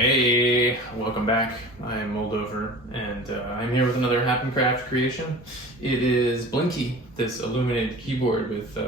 Hey, welcome back. I'm Moldover, and I'm here with another Happen Craft creation. It is Blinky, this illuminated keyboard with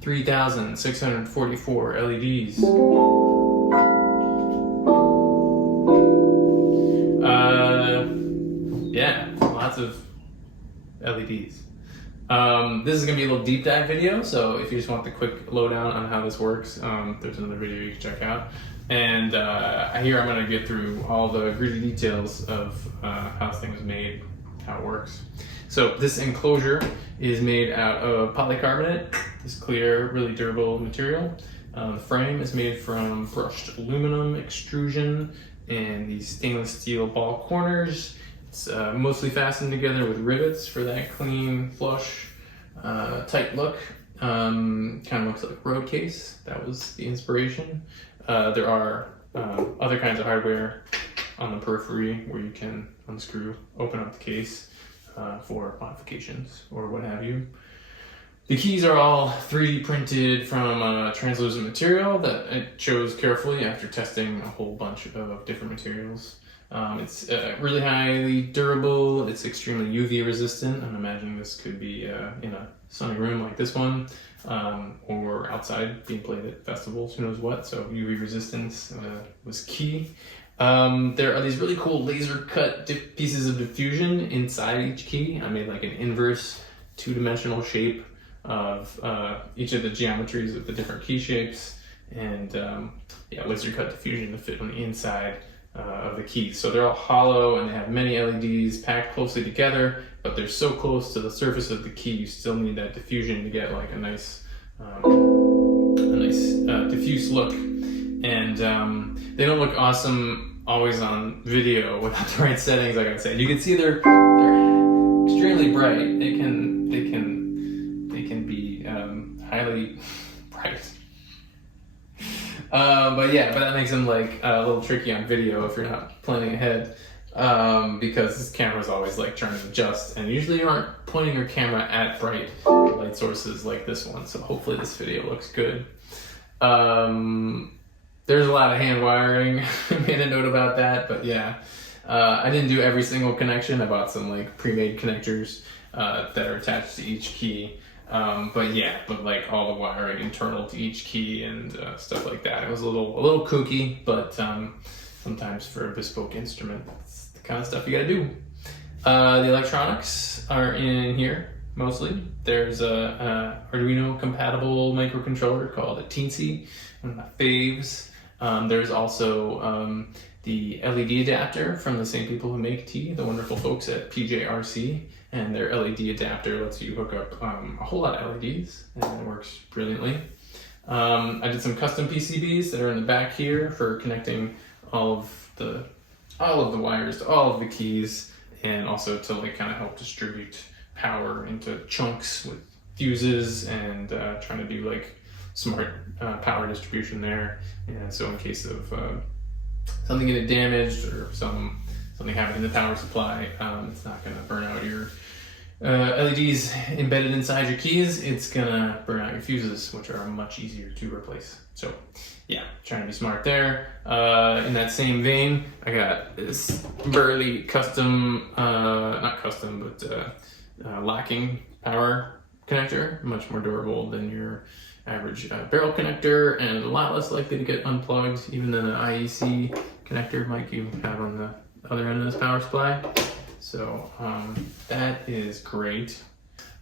3,644 LEDs. Yeah, lots of LEDs. This is going to be a little deep dive video, so if you just want the quick lowdown on how this works, there's another video you can check out. And here I'm going to get through all the gritty details of how this thing was made, how it works. So this enclosure is made out of polycarbonate, this clear, really durable material. The frame is made from brushed aluminum extrusion and these stainless steel ball corners. It's mostly fastened together with rivets for that clean, flush, tight look. Kind of looks like a road case. That was the inspiration. There are other kinds of hardware on the periphery where you can unscrew, open up the case for modifications or what have you. The keys are all 3D printed from translucent material that I chose carefully after testing a whole bunch of different materials. It's really highly durable, it's extremely UV resistant. I'm imagining this could be in a sunny room like this one, or outside being played at festivals, who knows what, so UV resistance was key. There are these really cool laser cut pieces of diffusion inside each key. I made like an inverse two-dimensional shape of each of the geometries of the different key shapes, and yeah, laser cut diffusion to fit on the inside of the keys. So they're all hollow and they have many LEDs packed closely together, but they're so close to the surface of the key you still need that diffusion to get like a nice diffuse look. And they don't look awesome always on video without the right settings, like I said. You can see they're extremely bright. They can be highly bright. But that makes them like a little tricky on video if you're not planning ahead, because this camera is always like trying to adjust, and usually you aren't pointing your camera at bright light sources like this one, so hopefully this video looks good. There's a lot of hand wiring. I made a note about that, but yeah, I didn't do every single connection. I bought some like pre-made connectors that are attached to each key. But like all the wiring internal to each key and stuff like that. It was a little kooky, but sometimes for a bespoke instrument, that's the kind of stuff you gotta do. The electronics are in here mostly. There's a Arduino compatible microcontroller called a Teensy, one of my faves. There's also the LED adapter from the same people who make tea, the wonderful folks at PJRC, and their LED adapter lets you hook up a whole lot of LEDs, and it works brilliantly. I did some custom PCBs that are in the back here for connecting all of the wires to all of the keys, and also to like kind of help distribute power into chunks with fuses, and trying to do like smart power distribution there. And so in case of something getting damaged or something happening in the power supply, it's not going to burn out your LEDs embedded inside your keys. It's going to burn out your fuses, which are much easier to replace. So yeah, trying to be smart there. In that same vein, I got this burly custom, not custom, but locking power connector, much more durable than your average barrel connector, and a lot less likely to get unplugged even than an IEC connector like you have on the other end of this power supply. So that is great.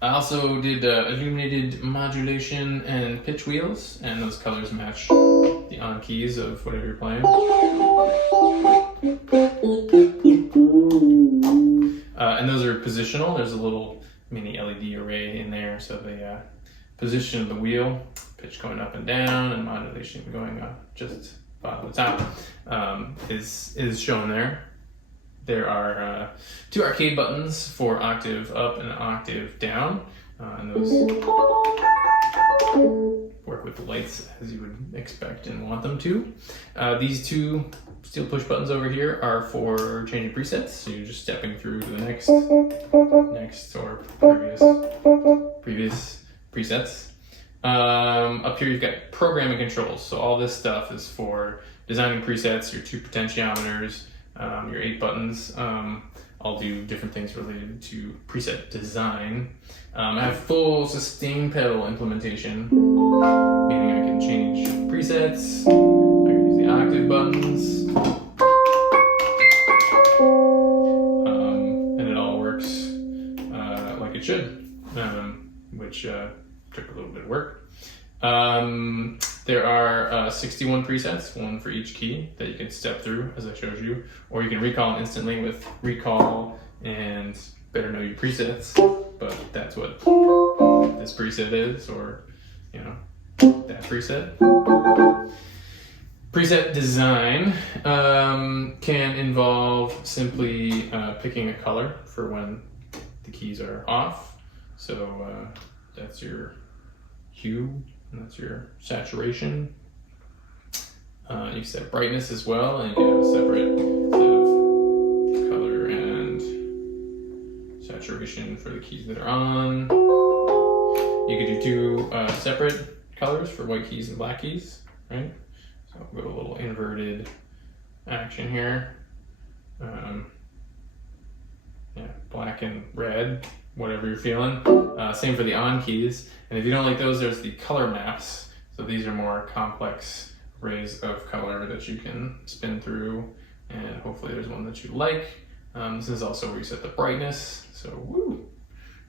I also did illuminated modulation and pitch wheels, and those colors match the on keys of whatever you're playing. And those are positional. There's a little mini LED array in there, so the position of the wheel, pitch going up and down, and modulation going up just bottom to top, is shown there. There are 2 arcade buttons for octave up and octave down, and those work with the lights as you would expect and want them to. These 2 steel push buttons over here are for changing presets, so you're just stepping through to the next or previous presets. Up here you've got programming controls. So all this stuff is for designing presets, your 2 potentiometers, your 8 buttons. I'll do different things related to preset design. I have full sustain pedal implementation, meaning I can change presets, I can use the octave buttons, and it all works like it should, which took a little bit of work. There are 61 presets, 1 for each key that you can step through, as I showed you, or you can recall them instantly with recall and better know your presets, but that's what this preset is, or you know, that preset. Preset design can involve simply picking a color for when the keys are off. So that's your hue, and that's your saturation. You can set brightness as well, and you can have a separate set of color and saturation for the keys that are on. You could do 2 separate colors for white keys and black keys, right? So I'll go to a little inverted action here. Yeah, black and red, whatever you're feeling. Same for the on keys. And if you don't like those, there's the color maps. So these are more complex arrays of color that you can spin through, and hopefully there's one that you like. This is also where you set the brightness. So woo,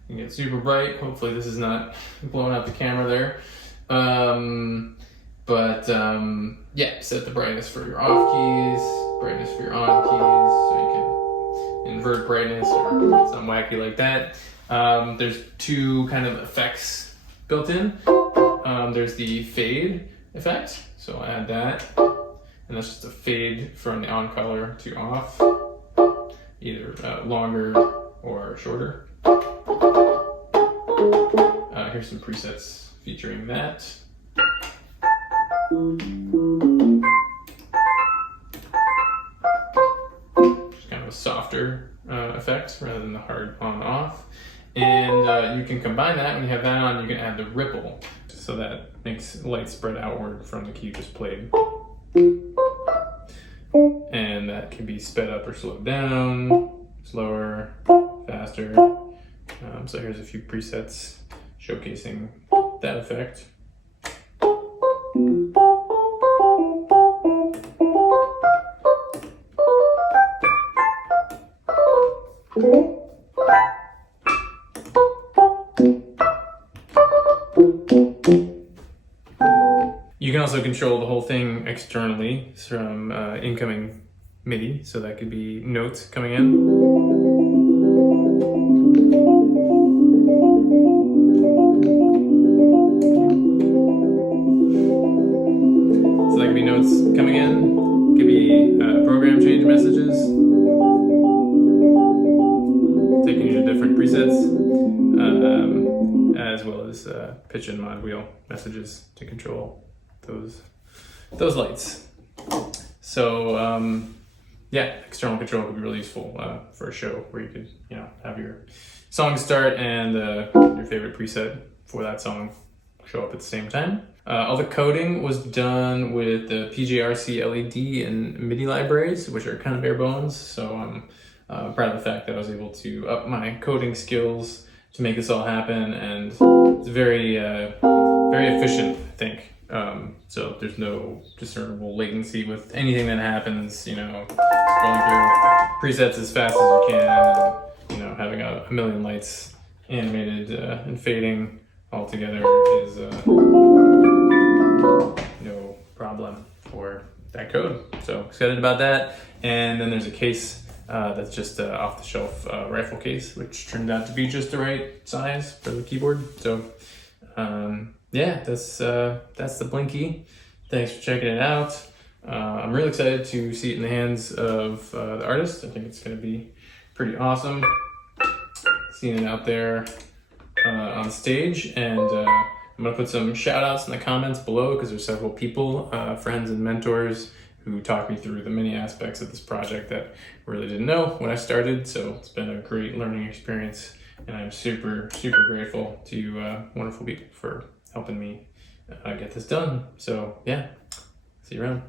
you can get super bright. Hopefully this is not blowing out the camera there. Yeah, set the brightness for your off keys, brightness for your on keys, so you can invert brightness or something wacky like that. There's 2 kind of effects built in. There's the fade effect, so I'll add that, and that's just a fade from the on color to off, either longer or shorter. Here's some presets featuring that. Just kind of a softer effect rather than the hard on-off. And you can combine that. When you have that on, you can add the ripple, so that makes light spread outward from the key you just played. And that can be sped up or slowed down, slower, faster. So here's a few presets showcasing that effect. You can also control the whole thing externally from incoming MIDI, so that could be notes coming in. So that could be notes coming in, it could be program change messages, taking you to different presets, as well as pitch and mod wheel messages to control those lights. So yeah, external control could be really useful for a show where you could, have your song start and your favorite preset for that song show up at the same time. All the coding was done with the PJRC LED and MIDI libraries, which are kind of bare bones. So I'm proud of the fact that I was able to up my coding skills to make this all happen, and it's very, very efficient, I think. So there's no discernible latency with anything that happens, going through presets as fast as you can, and, having a million lights animated and fading all together is no problem for that code. So excited about that. And then there's a case that's just off-the-shelf rifle case, which turned out to be just the right size for the keyboard. So yeah, that's the BlingKey. Thanks for checking it out. I'm really excited to see it in the hands of the artist. I think it's going to be pretty awesome seeing it out there on stage. And I'm going to put some shout outs in the comments below, because there's several people, friends and mentors, who talked me through the many aspects of this project that I really didn't know when I started. So it's been a great learning experience, and I'm super, super grateful to wonderful people for helping me get this done. So yeah, see you around.